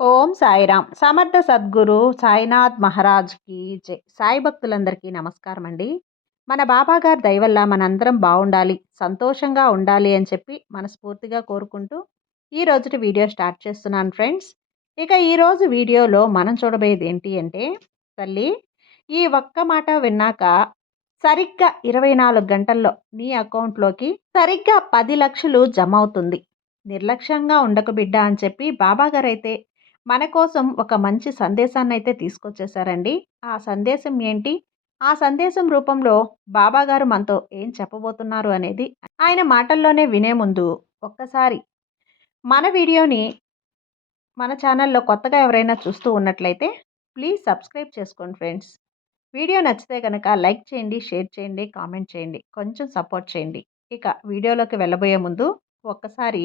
ఓం సాయిరామ్ సమర్థ సద్గురు సాయినాథ్ మహారాజ్కి జై సాయి భక్తులందరికీ నమస్కారం అండి మన బాబాగారి దయవల్ల మనందరం బాగుండాలి సంతోషంగా ఉండాలి అని చెప్పి మనస్ఫూర్తిగా కోరుకుంటూ ఈ రోజుటి వీడియో స్టార్ట్ చేస్తున్నాను ఫ్రెండ్స్. ఇక ఈరోజు వీడియోలో మనం చూడబోయేది ఏంటి అంటే తల్లి ఈ ఒక్క మాట విన్నాక సరిగ్గా ఇరవై నాలుగు గంటల్లో నీ అకౌంట్లోకి సరిగ్గా పది లక్షలు జమ అవుతుంది. నిర్లక్ష్యంగా ఉండకు బిడ్డ అని చెప్పి బాబాగారు అయితే మన కోసం ఒక మంచి సందేశాన్ని అయితే తీసుకొచ్చేసారండి. ఆ సందేశం ఏంటి? ఆ సందేశం రూపంలో బాబాగారు మనతో ఏం చెప్పబోతున్నారు అనేది ఆయన మాటల్లోనే వినే ముందు ఒక్కసారి మన వీడియోని మన ఛానల్లో కొత్తగా ఎవరైనా చూస్తూ ఉన్నట్లయితే ప్లీజ్ సబ్స్క్రైబ్ చేసుకోండి ఫ్రెండ్స్. వీడియో నచ్చితే కనుక లైక్ చేయండి షేర్ చేయండి కామెంట్ చేయండి కొంచెం సపోర్ట్ చేయండి. ఇక వీడియోలోకి వెళ్ళబోయే ముందు ఒక్కసారి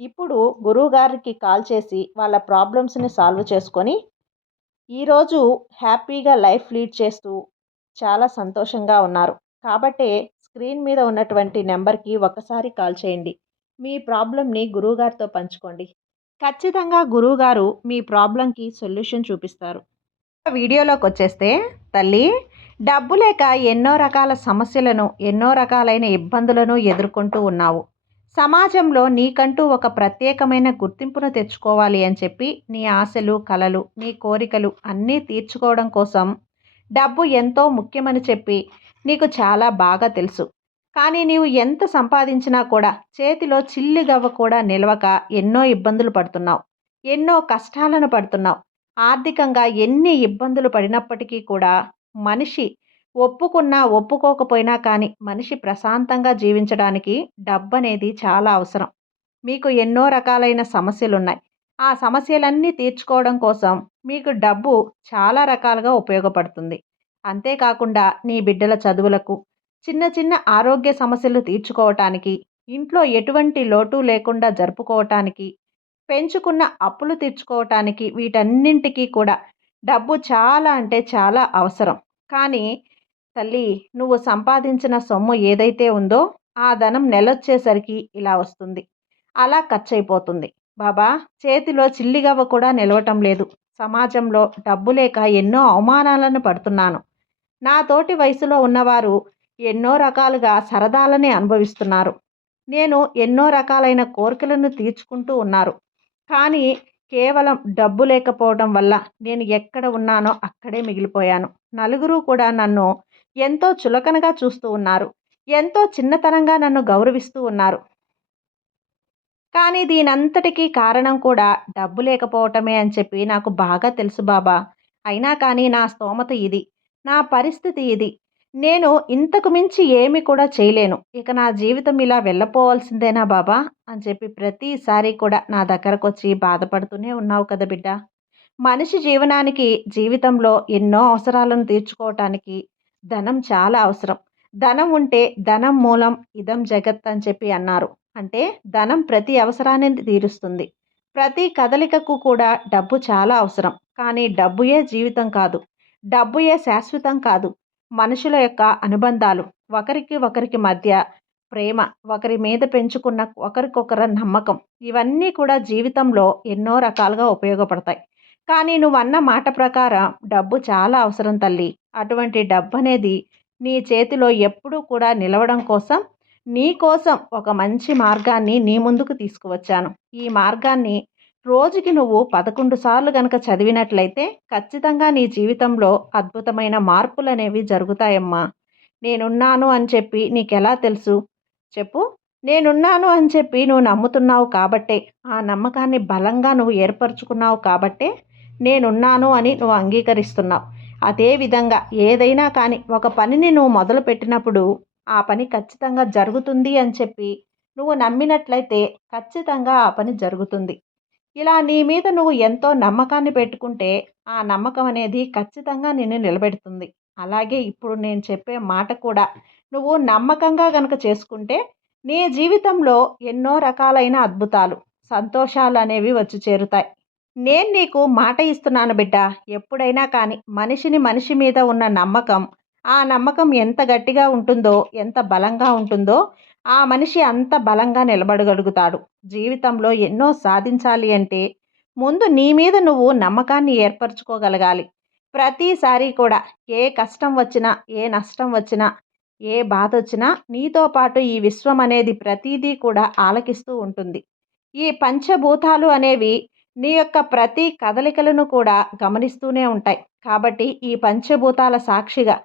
ఇప్పుడు గురువుగారికి కాల్ చేసి వాళ్ళ ప్రాబ్లమ్స్ని సాల్వ్ చేసుకొని ఈరోజు హ్యాపీగా లైఫ్ లీడ్ చేస్తూ చాలా సంతోషంగా ఉన్నారు. కాబట్టే స్క్రీన్ మీద ఉన్నటువంటి నెంబర్కి ఒకసారి కాల్ చేయండి. మీ ప్రాబ్లమ్ని గురువుగారితో పంచుకోండి. ఖచ్చితంగా గురువుగారు మీ ప్రాబ్లంకి సొల్యూషన్ చూపిస్తారు. వీడియోలోకి వచ్చేస్తే తల్లి డబ్బు లేక ఎన్నో రకాల సమస్యలను ఎన్నో రకాలైన ఇబ్బందులను ఎదుర్కొంటూ ఉన్నావు. సమాజంలో నీకంటూ ఒక ప్రత్యేకమైన గుర్తింపును తెచ్చుకోవాలి అని చెప్పి నీ ఆశలు కలలు నీ కోరికలు అన్నీ తీర్చుకోవడం కోసం డబ్బు ఎంతో ముఖ్యమని చెప్పి నీకు చాలా బాగా తెలుసు. కానీ నీవు ఎంత సంపాదించినా కూడా చేతిలో చిల్లిగవ్వ కూడా నిలవక ఎన్నో ఇబ్బందులు పడుతున్నావు. ఎన్నో కష్టాలను పడుతున్నావు. ఆర్థికంగా ఎన్ని ఇబ్బందులు పడినప్పటికీ కూడా మనిషి ఒప్పుకున్నా ఒప్పుకోకపోయినా కానీ మనిషి ప్రశాంతంగా జీవించడానికి డబ్బు అనేది చాలా అవసరం. మీకు ఎన్నో రకాలైన సమస్యలు ఉన్నాయి ఆ సమస్యలన్నీ తీర్చుకోవడం కోసం మీకు డబ్బు చాలా రకాలుగా ఉపయోగపడుతుంది. అంతేకాకుండా నీ బిడ్డల చదువులకు చిన్న చిన్న ఆరోగ్య సమస్యలు తీర్చుకోవటానికి ఇంట్లో ఎటువంటి లోటు లేకుండా జరుపుకోవటానికి పెంచుకున్న అప్పులు తీర్చుకోవటానికి వీటన్నింటికీ కూడా డబ్బు చాలా అంటే చాలా అవసరం. కానీ తల్లి నువ్వు సంపాదించిన సొమ్ము ఏదైతే ఉందో ఆ ధనం నెలొచ్చేసరికి ఇలా వస్తుంది. అలా ఖర్చు అయిపోతుంది బాబా చేతిలో చిల్లిగవ్వ కూడా నిలవటం లేదు. సమాజంలో డబ్బు లేక ఎన్నో అవమానాలను పడుతున్నాను. నా తోటి వయసులో ఉన్నవారు ఎన్నో రకాలుగా సరదాలని అనుభవిస్తున్నారు. నేను ఎన్నో రకాలైన కోరికలను తీర్చుకుంటూ ఉన్నారు. కానీ కేవలం డబ్బు లేకపోవడం వల్ల నేను ఎక్కడ ఉన్నానో అక్కడే మిగిలిపోయాను. నలుగురు కూడా నన్ను ఎంతో చులకనగా చూస్తూ ఉన్నారు. ఎంతో చిన్నతనంగా నన్ను గౌరవిస్తూ ఉన్నారు. కానీ దీనంతటికీ కారణం కూడా డబ్బు లేకపోవటమే అని చెప్పి నాకు బాగా తెలుసు బాబా. అయినా కానీ నా స్తోమత ఇది. నా పరిస్థితి ఇది. నేను ఇంతకు మించి ఏమి కూడా చేయలేను. ఇక నా జీవితం ఇలా వెళ్ళపోవాల్సిందేనా బాబా? అని చెప్పి ప్రతిసారి కూడా నా దగ్గరకు వచ్చి బాధపడుతూనే ఉన్నావు కదా బిడ్డ. మనిషి జీవనానికి జీవితంలో ఎన్నో అవసరాలను తీర్చుకోవటానికి ధనం చాలా అవసరం. ధనం ఉంటే ధనం మూలం ఇదం జగత్ అని చెప్పి అన్నారు. అంటే ధనం ప్రతి అవసరాన్ని తీరుస్తుంది. ప్రతి కదలికకు కూడా డబ్బు చాలా అవసరం. కానీ డబ్బుయే జీవితం కాదు. డబ్బుయే శాశ్వతం కాదు. మనుషుల యొక్క అనుబంధాలు ఒకరికి ఒకరికి మధ్య ప్రేమ ఒకరి మీద పెంచుకున్న ఒకరికొకరు నమ్మకం ఇవన్నీ కూడా జీవితంలో ఎన్నో రకాలుగా ఉపయోగపడతాయి. కానీ నువ్వు అన్న మాట ప్రకారం డబ్బు చాలా అవసరం తల్లి. అటువంటి డబ్బు అనేది నీ చేతిలో ఎప్పుడూ కూడా నిలవడం కోసం నీ కోసం ఒక మంచి మార్గాన్ని నీ ముందుకు తీసుకువచ్చాను. ఈ మార్గాన్ని రోజుకి నువ్వు పదకొండు సార్లు కనుక చదివినట్లయితే ఖచ్చితంగా నీ జీవితంలో అద్భుతమైన మార్పులు అనేవి జరుగుతాయమ్మా. నేనున్నాను అని చెప్పి నీకెలా తెలుసు? చెప్పు. నేనున్నాను అని చెప్పి నువ్వు నమ్ముతున్నావు కాబట్టే ఆ నమ్మకాన్ని బలంగా నువ్వు ఏర్పరచుకున్నావు కాబట్టే నేనున్నాను అని నువ్వు అంగీకరిస్తున్నావు. అదేవిధంగా ఏదైనా కానీ ఒక పనిని నువ్వు మొదలు పెట్టినప్పుడు ఆ పని ఖచ్చితంగా జరుగుతుంది అని చెప్పి నువ్వు నమ్మినట్లయితే ఖచ్చితంగా ఆ పని జరుగుతుంది. ఇలా నీ మీద నువ్వు ఎంతో నమ్మకాన్ని పెట్టుకుంటే ఆ నమ్మకం అనేది ఖచ్చితంగా నిన్ను నిలబెడుతుంది. అలాగే ఇప్పుడు నేను చెప్పే మాట కూడా నువ్వు నమ్మకంగా గనక చేసుకుంటే నీ జీవితంలో ఎన్నో రకాలైన అద్భుతాలు సంతోషాలు అనేవి వచ్చి చేరుతాయి. నేను నీకు మాట ఇస్తున్నాను బిడ్డ. ఎప్పుడైనా కానీ మనిషిని మనిషి మీద ఉన్న నమ్మకం ఆ నమ్మకం ఎంత గట్టిగా ఉంటుందో ఎంత బలంగా ఉంటుందో ఆ మనిషి అంత బలంగా నిలబడగలుగుతాడు. జీవితంలో ఎన్నో సాధించాలి అంటే ముందు నీ మీద నువ్వు నమ్మకాన్ని ఏర్పరచుకోగలగాలి. ప్రతిసారి కూడా ఏ కష్టం వచ్చినా ఏ నష్టం వచ్చినా ఏ బాధ వచ్చినా నీతో పాటు ఈ విశ్వం అనేది ప్రతీదీ కూడా ఆలకిస్తూ ఉంటుంది. ఈ పంచభూతాలు అనేవి నీ యొక్క ప్రతి కదలికలను కూడా గమనిస్తూనే ఉంటాయి. కాబట్టి ఈ పంచభూతాల సాక్షిగా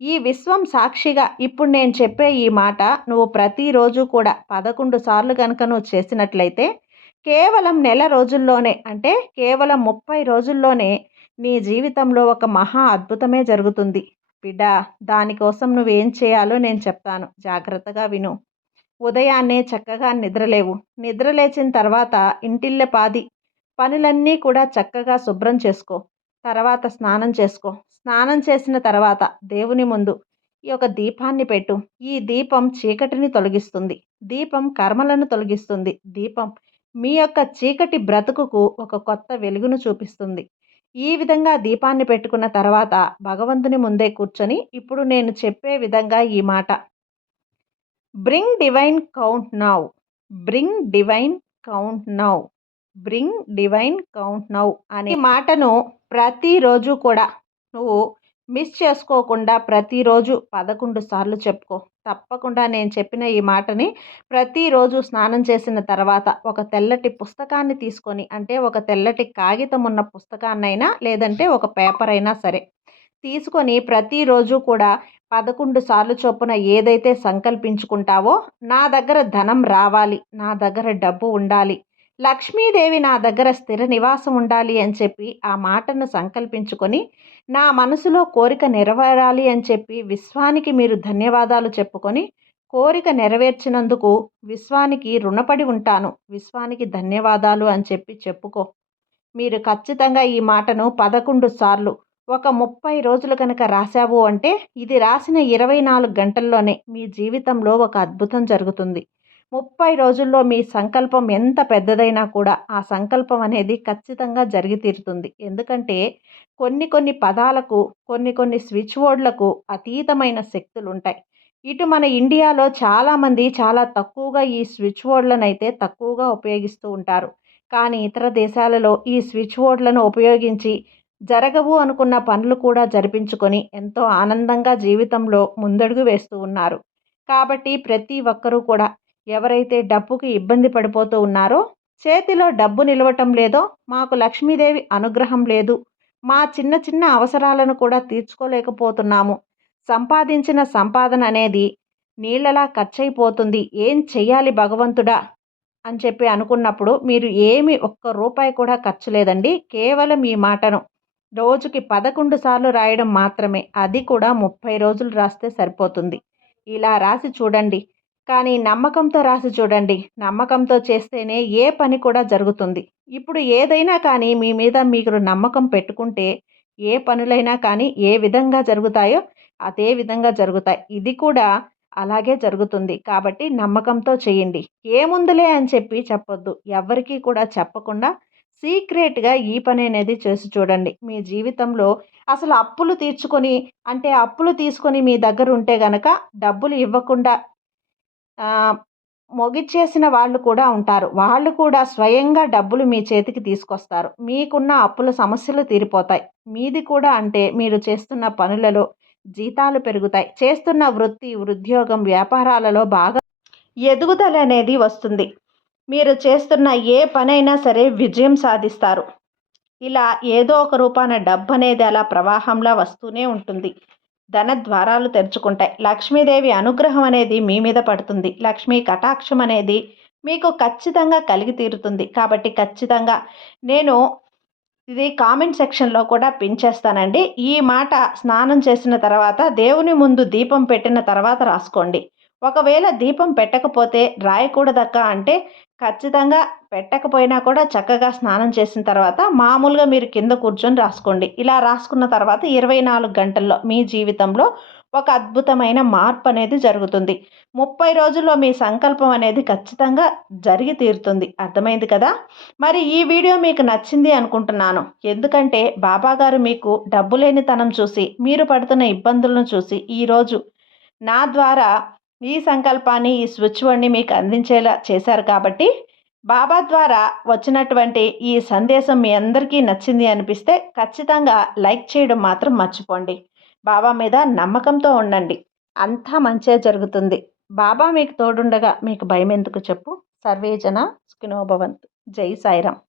ఈ విశ్వం సాక్షిగా ఇప్పుడు నేను చెప్పే ఈ మాట నువ్వు ప్రతిరోజు కూడా పదకొండు సార్లు కనుక నువ్వు చేసినట్లయితే కేవలం నెల రోజుల్లోనే అంటే కేవలం ముప్పై రోజుల్లోనే నీ జీవితంలో ఒక మహా అద్భుతమే జరుగుతుంది. బిడ్డ దానికోసం నువ్వేం చేయాలో నేను చెప్తాను. జాగ్రత్తగా విను. ఉదయాన్నే చక్కగా నిద్రలేవు. నిద్రలేచిన తర్వాత ఇంటిల్లె పాది పనులన్నీ కూడా చక్కగా శుభ్రం చేసుకో. తర్వాత స్నానం చేసుకో. స్నానం చేసిన తర్వాత దేవుని ముందు ఈ యొక్క దీపాన్ని పెట్టు. ఈ దీపం చీకటిని తొలగిస్తుంది. దీపం కర్మలను తొలగిస్తుంది. దీపం మీ యొక్క చీకటి బ్రతుకుకు ఒక కొత్త వెలుగును చూపిస్తుంది. ఈ విధంగా దీపాన్ని పెట్టుకున్న తర్వాత భగవంతుని ముందే కూర్చొని ఇప్పుడు నేను చెప్పే విధంగా ఈ మాట. Bring divine count now bring divine count now bring divine count now అనే మాటను ప్రతిరోజు కూడా నువ్వు మిస్ చేసుకోకుండా ప్రతిరోజు పదకొండు సార్లు చెప్పుకో. తప్పకుండా నేను చెప్పిన ఈ మాటని ప్రతిరోజు స్నానం చేసిన తర్వాత ఒక తెల్లటి పుస్తకాన్ని తీసుకొని అంటే ఒక తెల్లటి కాగితం ఉన్న పుస్తకాన్నైనా లేదంటే ఒక పేపర్ అయినా సరే తీసుకొని ప్రతిరోజు కూడా పదకొండు సార్లు చొప్పున ఏదైతే సంకల్పించుకుంటావో నా దగ్గర ధనం రావాలి నా దగ్గర డబ్బు ఉండాలి లక్ష్మీదేవి నా దగ్గర స్థిర నివాసం ఉండాలి అని చెప్పి ఆ మాటను సంకల్పించుకొని నా మనసులో కోరిక నెరవేరాలి అని చెప్పి విశ్వానికి మీరు ధన్యవాదాలు చెప్పుకొని కోరిక నెరవేర్చినందుకు విశ్వానికి రుణపడి ఉంటాను. విశ్వానికి ధన్యవాదాలు అని చెప్పి చెప్పుకో. మీరు ఖచ్చితంగా ఈ మాటను పదకొండు సార్లు ఒక ముప్పై రోజులు కనుక రాశావు అంటే ఇది రాసిన ఇరవై నాలుగు గంటల్లోనే మీ జీవితంలో ఒక అద్భుతం జరుగుతుంది. ముప్పై రోజుల్లో మీ సంకల్పం ఎంత పెద్దదైనా కూడా ఆ సంకల్పం అనేది ఖచ్చితంగా జరిగి తీరుతుంది. ఎందుకంటే కొన్ని కొన్ని పదాలకు కొన్ని కొన్ని స్విచ్ బోర్డులకు అతీతమైన శక్తులు ఉంటాయి ఇటు మన ఇండియాలో చాలామంది చాలా తక్కువగా ఈ స్విచ్ బోర్డులను అయితే తక్కువగా ఉపయోగిస్తూ ఉంటారు. కానీ ఇతర దేశాలలో ఈ స్విచ్ బోర్డులను ఉపయోగించి జరగవు అనుకున్న పనులు కూడా జరిపించుకొని ఎంతో ఆనందంగా జీవితంలో ముందడుగు వేస్తూ ఉన్నారు. కాబట్టి ప్రతి ఒక్కరూ కూడా ఎవరైతే డబ్బుకి ఇబ్బంది పడిపోతూ ఉన్నారో చేతిలో డబ్బు నిలవటం లేదో మాకు లక్ష్మీదేవి అనుగ్రహం లేదు. మా చిన్న చిన్న అవసరాలను కూడా తీర్చుకోలేకపోతున్నాము. సంపాదించిన సంపాదన అనేది నీళ్ళలా ఖర్చయిపోతుంది. ఏం చెయ్యాలి భగవంతుడా? అని చెప్పి అనుకున్నప్పుడు మీరు ఏమి ఒక్క రూపాయి కూడా ఖర్చు లేదండి. కేవలం ఈ మాటను. రోజుకి పదకొండు సార్లు రాయడం మాత్రమే. అది కూడా ముప్పై రోజులు రాస్తే సరిపోతుంది. ఇలా రాసి చూడండి. కానీ నమ్మకంతో రాసి చూడండి. నమ్మకంతో చేస్తేనే ఏ పని కూడా జరుగుతుంది. ఇప్పుడు ఏదైనా కానీ మీ మీద మీరు నమ్మకం పెట్టుకుంటే ఏ పనులైనా కానీ ఏ విధంగా జరుగుతాయో అదే విధంగా జరుగుతాయి. ఇది కూడా అలాగే జరుగుతుంది. కాబట్టి నమ్మకంతో చేయండి. ఏముందులే అని చెప్పి చెప్పొద్దు. ఎవరికీ కూడా చెప్పకుండా సీక్రెట్గా ఈ పని అనేది చేసి చూడండి. మీ జీవితంలో అసలు అప్పులు తీర్చుకొని అంటే అప్పులు తీసుకొని మీ దగ్గర ఉంటే గనక డబ్బులు ఇవ్వకుండా మొగిచ్చేసిన వాళ్ళు కూడా ఉంటారు. వాళ్ళు కూడా స్వయంగా డబ్బులు మీ చేతికి తీసుకొస్తారు. మీకున్న అప్పుల సమస్యలు తీరిపోతాయి. మీది కూడా అంటే మీరు చేస్తున్న పనులలో జీతాలు పెరుగుతాయి. చేస్తున్న వృత్తి ఉద్యోగం వ్యాపారాలలో బాగా ఎదుగుదల అనేది వస్తుంది. మీరు చేస్తున్న ఏ పనైనా సరే విజయం సాధిస్తారు. ఇలా ఏదో ఒక రూపాన డబ్బు అనేది అలా ప్రవాహంలా వస్తూనే ఉంటుంది. ధన ద్వారాలు తెరుచుకుంటాయి. లక్ష్మీదేవి అనుగ్రహం అనేది మీ మీద పడుతుంది. లక్ష్మీ కటాక్షం అనేది మీకు ఖచ్చితంగా కలిగి తీరుతుంది. కాబట్టి ఖచ్చితంగా నేను ఇది కామెంట్ సెక్షన్లో కూడా పిన్ చేస్తానండి. ఈ మాట స్నానం చేసిన తర్వాత దేవుని ముందు దీపం పెట్టిన తర్వాత రాసుకోండి. ఒకవేళ దీపం పెట్టకపోతే రాయకూడదక్క అంటే ఖచ్చితంగా పెట్టకపోయినా కూడా చక్కగా స్నానం చేసిన తర్వాత మామూలుగా మీరు కింద కూర్చొని రాసుకోండి. ఇలా రాసుకున్న తర్వాత ఇరవై నాలుగు గంటల్లో మీ జీవితంలో ఒక అద్భుతమైన మార్పు అనేది జరుగుతుంది. ముప్పై రోజుల్లో మీ సంకల్పం అనేది ఖచ్చితంగా జరిగి తీరుతుంది. అర్థమైంది కదా? మరి ఈ వీడియో మీకు నచ్చింది అనుకుంటున్నాను. ఎందుకంటే బాబాగారు మీకు డబ్బు లేనితనం చూసి మీరు పడుతున్న ఇబ్బందులను చూసి ఈరోజు నా ద్వారా ఈ సంకల్పాన్ని ఈ స్విచ్ బోర్డ్ని మీకు అందించేలా చేశారు కాబట్టి బాబా ద్వారా వచ్చినటువంటి ఈ సందేశం మీ అందరికీ నచ్చింది అనిపిస్తే ఖచ్చితంగా లైక్ చేయడం మాత్రం మర్చిపోండి. బాబా మీద నమ్మకంతో ఉండండి. అంతా మంచే జరుగుతుంది. బాబా మీకు తోడుండగా మీకు భయం ఎందుకు చెప్పు. సర్వేజన స్కినోభవంత్ జై సాయిరామ్.